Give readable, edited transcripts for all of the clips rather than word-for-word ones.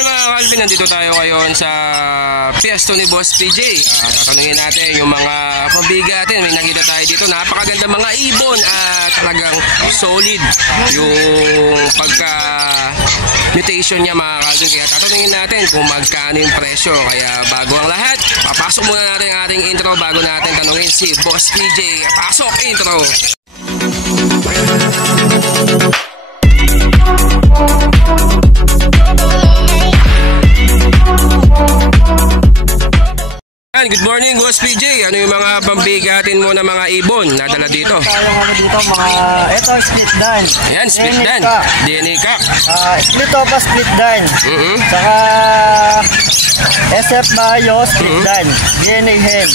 Ayan mga Calvin, nandito tayo ngayon sa piesto ni Boss PJ. Tatanungin natin yung mga pabigatin. May nakita tayo dito, napakaganda mga ibon at talagang solid yung pagka mutation niya mga Calvin. Kaya tatanungin natin kung magkano yung presyo. Kaya bago ang lahat, papasok muna natin ang ating intro bago natin tanungin si Boss PJ. Pasok intro! Good morning, Boss PJ. Ano yung mga pambigatin mo na mga ibon nadala dito? Dito ito split dan. Ayan, split dan. DNA cock. Split opa, split dan. Saka SF Bayo, split dan. DNA hen.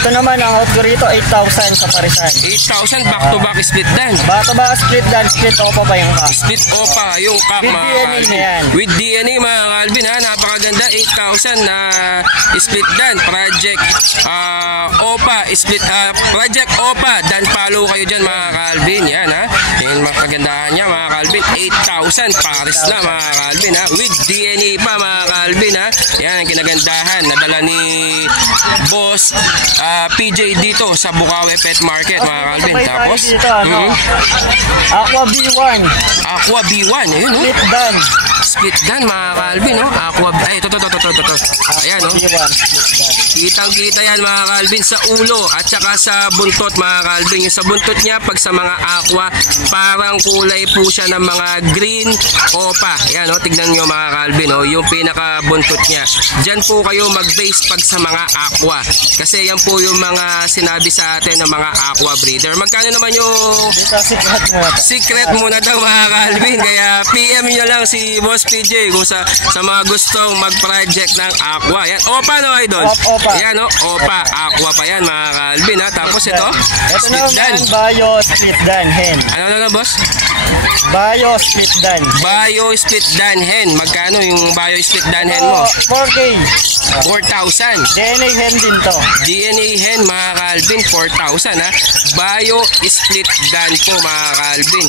Ito naman ang out ko rito 8,000 sa parisan. 8,000 back to back split dan. Back to back split dan, split opa pa yung cock. Split opa yung cock with mga DNA Calvin. yan. With DNA mga Calvin ha, napakaganda. 8,000 na split dan. Project Opa split Project Opa, dan follow kayo dyan mga Calvin. Yan ha, yung kagandahan niya mga Calvin. 8,000 pares na mga Calvin ha, with DNA pa mga Calvin ha. Yan ang kinagandahan nadala ni Boss PJ dito sa Bukawi Pet Market mga Calvin. Tapos dito, Aqua B1. Aqua B1 ayun Split dan. Split dan mga Calvin no. Aqua ay ito ayan no. Kitang-kita yan mga Calvin sa ulo at saka sa buntot mga Calvin. Yung sa buntot niya pag sa mga aqua parang kulay po siya ng mga green opa. Yan o, tignan nyo mga Calvin o, yung pinaka buntot niya. Diyan po kayo mag-base pag sa mga aqua. Kasi yan po yung mga sinabi sa atin ng mga aqua breeder. Magkano naman yung secret muna daw mga Calvin. Kaya PM nyo lang si Boss PJ kung sa mga gustong mag-project ng aqua. Yan, opa no idol? Opa. Yan o, opa, aqua pa yan mga Calvin ha. Tapos ito, split dan. Bayo, split dan, hen. Ano na boss? Bayo, split dan. Bayo, split dan, hen. Magkano yung Bayo, split dan, hen mo? 4K. 4,000. DNA hen din to. DNA hen mga Calvin, 4,000 ha. Bayo, split dan po mga Calvin,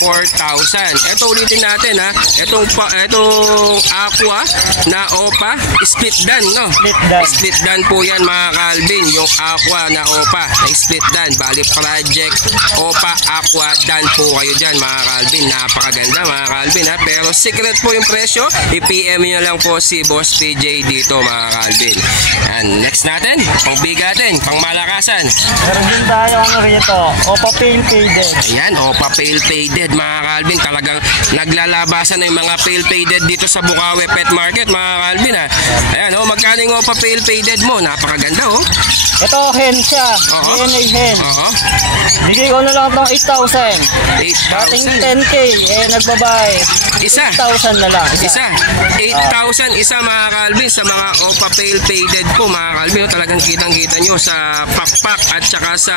4,000. Ito ulitin natin ha. Itong aqua na opa, split dan no? Split dan. Split dan po yan mga Calvin. Yung aqua na opa na split dan. Bali project opa aqua dan po kayo dyan mga Calvin. Napakaganda mga Calvin ha. Pero secret po yung presyo. I-PM nyo lang po si Boss PJ dito mga Calvin. And next natin, pangbigatin, pangmalakasan. Meron din tayo rito, opa pale faded. Ayan, opa pale faded mga Calvin. Talagang naglalabasan na yung mga pale faded dito sa Bukawi Pet Market mga Calvin ha. Ayan o, magkano yung opa pale faded mo? Napakaganda oh. Ito hen siya, DNA hen. Bigay ko na lang itong 8,000. 8,000. Dating 10K, nagbabae. Isa. 8,000 na lang. Isa. 8,000 isa mga Calvin sa mga opa pale faded po mga Calvin. Talagang kitang-kita nyo sa pakpak at saka sa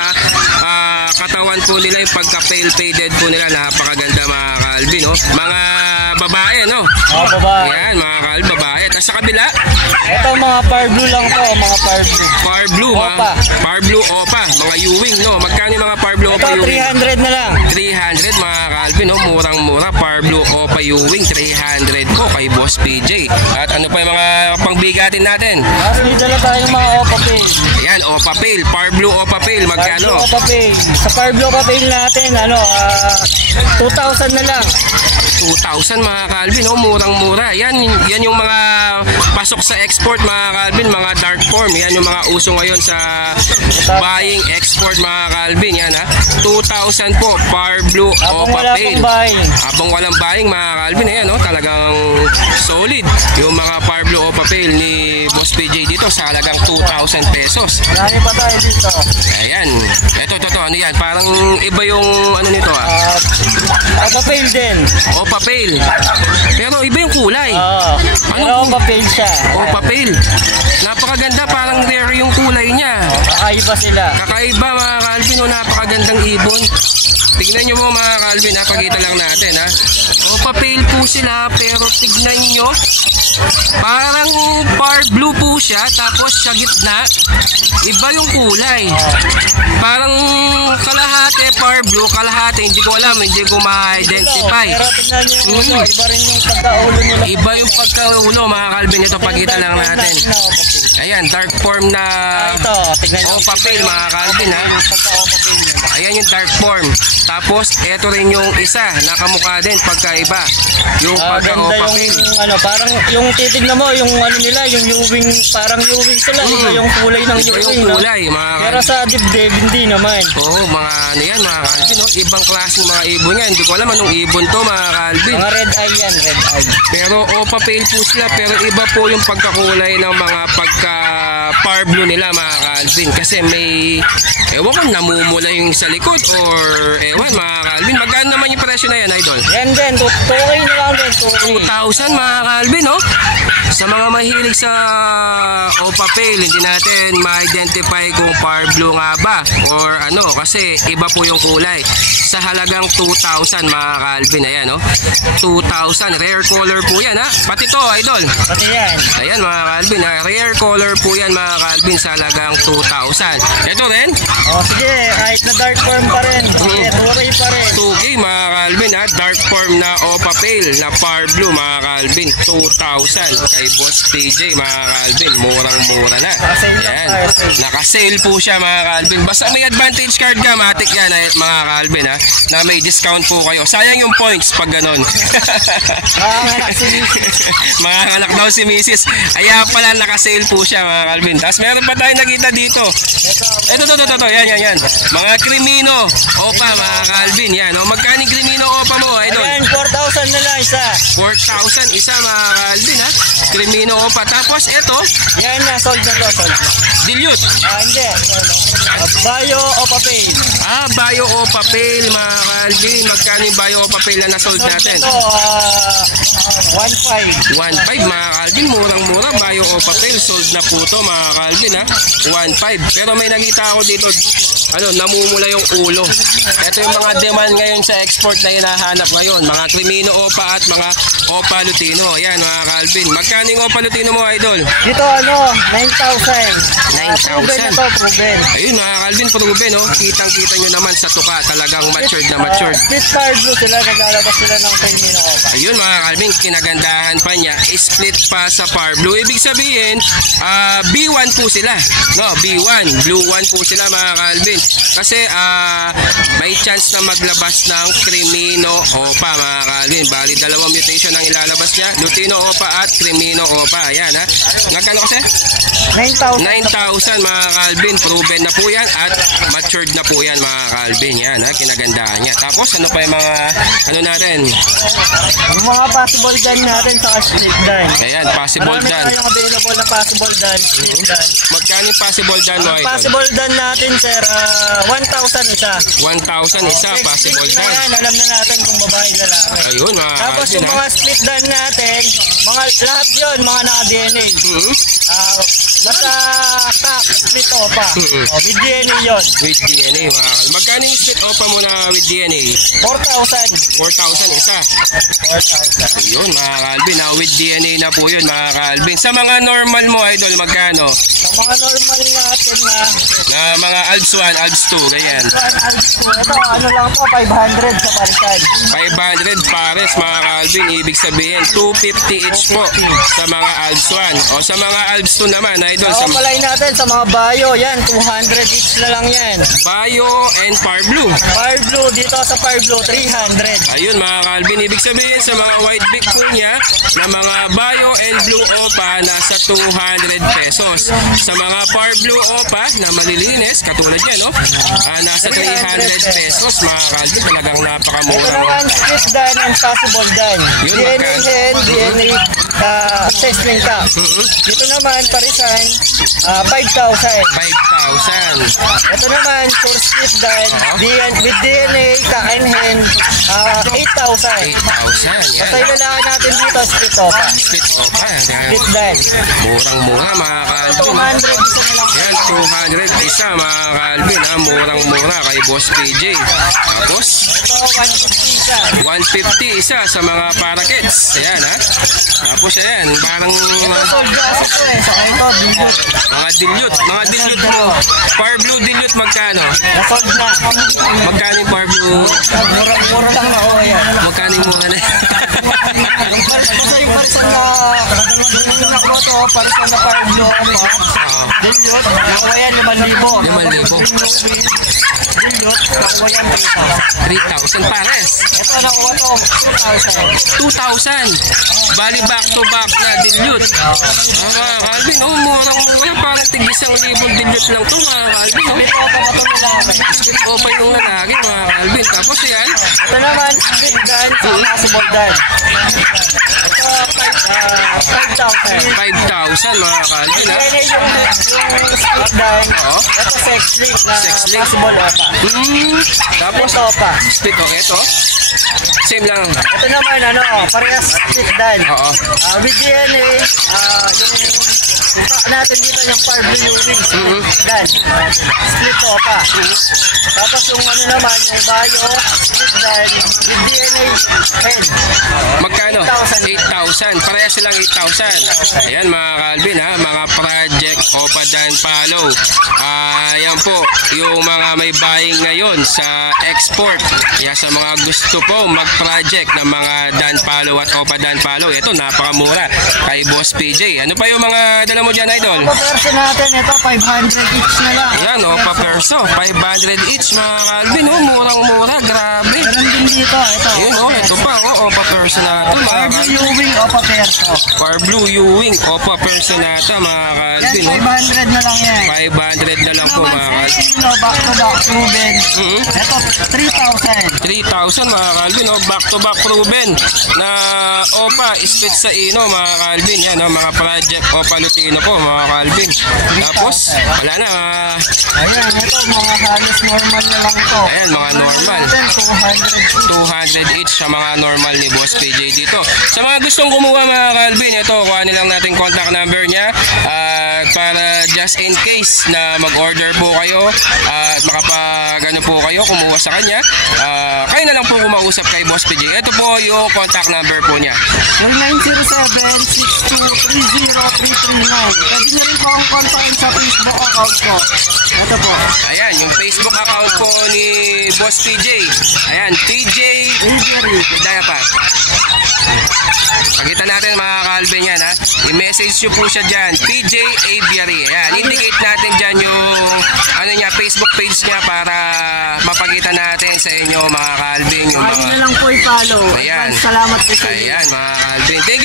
katawan po nila yung pagka pale faded po nila. Napakaganda mga Calvin. Oh. Mga babae no? Babae. Yan mga Calvin, babae. Tapos sa kabila? Ito mga par blue lang to, mga par blue. Par blue, opa. Par blue opa, mga Ewing no. Magkano yung mga par blue opa Ewing? 300 na lang. 300 mga Calvin no, murang-mura. Par blue opa Ewing 300 po kay Boss PJ. At ano pa yung mga pangbigatin natin? Mas dala tayong mga opa pale. Ayan, opa pale, par blue opa pale, magkano? Par blue opa pale. Sa par blue opa pale natin, 2,000 na lang. 2,000 mga Calvin, oh, murang-mura. Yan yung mga pasok sa export mga Calvin, mga dark form. Yan yung mga uso ngayon sa buying export mga Calvin. Yan ha, 2,000 po, par blue opa pale. Habang walang buying mga Calvin, ayan oh, talagang solid yung mga par blue opa pale ni Boss PJ dito sa halagang 2,000 pesos. Marami pa tayo dito. Ayan, ito, ano yan? Parang iba yung ano nito ah. Opa pale din. Opa pale. Pero iba yung kulay. Ano opa pale siya? Opa pale. Napakaganda, parang rare yung kulay niya. Kakaiba sila. Kakaiba mga Calvin, oh, napakagandang ibon. Tignan nyo mo mga Calvin, napakita lang natin ha. Opa pale po sila, pero tignan nyo Parang par blue po siya, tapos sa gitna, iba yung kulay. Parang kalahati par blue, kalahati hindi ko alam, hindi ko ma-identify. Pero tignan nyo yung ulo, iba rin yung pagkaulo nila. Iba yung pagkaulo mga Calvin, ito pakita lang natin. Ayan, dark form na Ito, tignan nyo. Opa Pale mga Calvin ha. Yung pagka-Opa Pale. Ayan yung dark form. Tapos ito rin yung isa, nakamukha din pagkaiba. Yung pagka-Opa Ganda Pale. yung ano, parang yung titignan mo, yung ano nila, yung Ewing, parang Ewing sila. Iba yung kulay ng Iba Ewing. yung No? kulay mga Pero Calvin. sa dibdib, hindi naman. Oo, mga ano yan mga Calvin. No? Ibang klaseng mga ibon yan. Hindi ko alam anong ibon to mga Calvin. Mga red eye yan, red eye. Pero Opa Pale po sila, pero iba po yung pagkakulay ng mga pagka par blue nila mga Calvin. Kasi may, ewan ko, namumula yung sa likod or ewan mga Calvin. Magkano naman yung presyo na yan, Idol? Yan din, 2K na lang din, 2K. 2,000 mga Calvin, no? Sa mga mahilig sa Opa Pale, hindi natin ma-identify kung par blue nga ba or ano, kasi iba po yung kulay. Sa halagang 2,000 mga Calvin, ayan, no? 2,000, rare color po yan, ha? Pati to, Idol. Pati yan. Ayan mga Calvin, ha? Rare color po yan mga Calvin sa halagang 2,000. Ito rin, O sige, kahit na dark form pa rin. Sige, 2K pa rin. 2K mga Calvin, ha? Dark form na Opa Pale na par blue mga Calvin, 2,000 kay Boss PJ mga Calvin, murang-mura na. Nakasale lang Ayan, tayo, sale. nakasale po siya mga Calvin. Basta may advantage card ka, matik yan mga Calvin, ha? Na may discount po kayo. Sayang yung points pag ganon. Makanganak si Mrs. Mga anak daw si Mrs. Kaya pala nakasale po siya mga Calvin. Tapos meron pa tayo nakita dito. Ito. Yan. Mga Crimino Opa mga Calvin. Yan. O, magkano yung Crimino Opa mo, Idol? Ayan, 4,000 na lang isa. 4,000 isa mga Calvin, ha? Crimino Opa. Tapos ito, Yan na, sold na to, sold na. Dilute. Hindi. Bayo Opa Pale. Bayo Opa Pale mga Calvin. Magkano yung Bayo Opa Pale na nasold natin? Ito, 1.5. 1.5 mga Calvin, murang-mura. Bayo Opa Pale, sold na po to mga Calvin, ha? 1.5. Pero may nakita ako dito, ano, namumula yung ulo. Ito yung mga demand ngayon sa export na hinahanap ngayon. Mga Crimino Opa at mga Opa Lutino. Ayan mga Calvin. Magkano yung Opa Lutino mo, Idol? Dito ano, 9,000. 9,000. Proven na to, proven. Ayun mga Calvin, proven, no? Kitang-kita nyo naman sa tuka. Talagang matured na matured. Split fire blue sila, naglalabas sila ng Crimino Opa. Ayun mga Calvin, kinagandahan pa niya, split pa sa par blue. Ibig sabihin, B1 po sila. No, B1, blue 1 po sila mga Calvin. Kasi may chance na maglabas ng Crimino Opa mga Calvin. Bali, dalawang mutation ang ilalabas niya. Lutino Opa at Crimino Opa. Ayan, ha. Nagkano kasi? 9,000. 9,000 mga Calvin. Proven na po yan at matured na po yan mga Calvin. Yan, ha. Kinagandahan niya. Tapos ano pa yung mga ano natin? Yung mga possible dyan natin sa split dan. Ayan, possible Marami dan. tayong available na possible dan, split dan. Magkano yung possible dan mo, Ang Idol? possible dan natin, sir, 1,000 isa. 1,000 isa, possible na dan. yan, alam na natin kung babae lalaki. Ayun mga Tapos Calvin, yung ha. mga split dan natin, mga lahat yun, mga naka-DNA. Nasa stock, split opa. With DNA yun. With DNA, mga Calvin. Magkano yung split opa mo na with DNA? 4,000. 4,000 isa. 4,000. Ayun mga Calvin, ha. With DNA na po yun mga Calvin. Sa mga normal mo, Idol, magkano? Sa mga normal natin na, Na mga Alps 1, Alps 2, ganyan. ito, ano lang to, 500 sa palitan. 500 pares mga Calvin, ibig sabihin 250 each po sa mga Alps 1. O sa mga Alps 2 naman, Idol, sa Sa palay natin, sa mga bayo, yan, 200 each na lang yan. Bayo and Par Blue. Fire blue, dito sa fire blue, 300. Ayun mga Calvin, ibig sabihin sa mga white beak po niya na mga Bayo and Blue Opa, nasa 200 pesos. Sa mga Par Blue Opa na malilinis, katulad yan, no? Nasa 300 pesos mga Calvin, talagang Ito napakamura. naman, split dan and possible dan. Yun, DNA magkano? hen, DNA assessment ka. Dito naman, parisan, 5,000. 5,000. Ito naman, for split dan, with DNA ka and hen, 8,000. 8,000. Yan. Sa ilalaki natin dito, split opa. Split Opa. Yan. Split dan. Murang-mura mga Calvin. 200 isa na lang. Yan, 200 isa mga Calvin, ha? Murang-mura kay Boss PJ. Tapos, Ito, 150 isa. 150 isa sa mga parakits. Ayan ha. Tapos ayan, parang Sold gas ito eh. Saka ito, dilute. mga dilute mo. Far blue dilute magkano? Nasold na. Magkano yung far blue? Mura lang ako yan. Magkano yung mura na? Kasi yung parisan na, yung nakuha to, parisan na parang blue ako pa. Dilute, nakuha yan 5,000. 5,000. Dilute, nakuha yan 3,000 pares. Ito nakuha to, 2,000. 2,000. Bali back to back na dilute. Mga Calvin, oh, murang-mura. Parang tig-1,000 dilute lang to mga Calvin. Oh. Dito ako itong lalaki. Split open yung lalaki mga Calvin. Tapos yan, Ito naman, split dan, saka small dan. Ito, 5,000. 5,000 mga Calvin ha. Yan yung split dan. Oo. Ito sex link na Sex link. possible opa. Tapos, Ito pa. split oh, ito. Same lang. Ito naman, parehas split dan. Oo. With DNA, yung natin dito yung far blue wings. Dan. Split opa. Tapos yung naman, yung bio, split dan, with DNA, hen. Magkano? 8,000. Pareha silang 8,000. Ayan mga Calvin ha, mga project Opa Dan Palo. Ayan po, yung mga may buying ngayon sa export. Kaya sa mga gusto po mag-project ng mga Dan Palo at Opa Dan Palo, ito napakamura kay Boss PJ. Ano pa yung mga dala mo dyan, Idol? Perso natin, ito 500 each na lang. Ayan, Opa Perso, 500 each mga Calvin. Oh, murang-mura, grabe. Meron din dito, ito. Ayun, oh, ito pa, oh, Opa Perso na ito mga Far Calvin. blue wing, opa perso. Far Blue U-Wing, Opa Personata mga Yan, Calvin. Oh. 500 na lang yan. 500 na lang po mga Calvin. Back to back proven. Ito, 3,000. 3,000 mga Calvin. Oh. Back to back proven na Opa split sa Ino mga Calvin. Yan, oh, mga project Opa Lutino po mga Calvin. Tapos, wala na. Ayan, ito, mga halos normal na lang to. Ayan, mga normal. 200 each sa mga normal ni Boss PJ dito. Sa mga gustong kumuha mga Calvin, ito, kuha nilang natin contact number niya para just in case na mag-order po kayo at makapag-ano po kayo, kumuha sa kanya, kayo na lang po kumausap kay Boss PJ. Ito po yung contact number po niya. 0907-6230-339. Pwede nyo rin po akong kontakin sa Facebook account ko. Ito po. Ayan, yung Facebook account po ni Boss PJ. Ayan, TJ Avery. Daya pa. Pakita natin mga Calvin yan ha. I-message nyo po siya dyan. PJ Aviary. Ayan, indicate natin dyan yung niya, Facebook page niya para mapakita natin sa inyo mga Calvin. Yung Ayun mga... na lang po i-follow. Ayan. Salamat po sa inyo. Ayan mga Calvin. Thank you.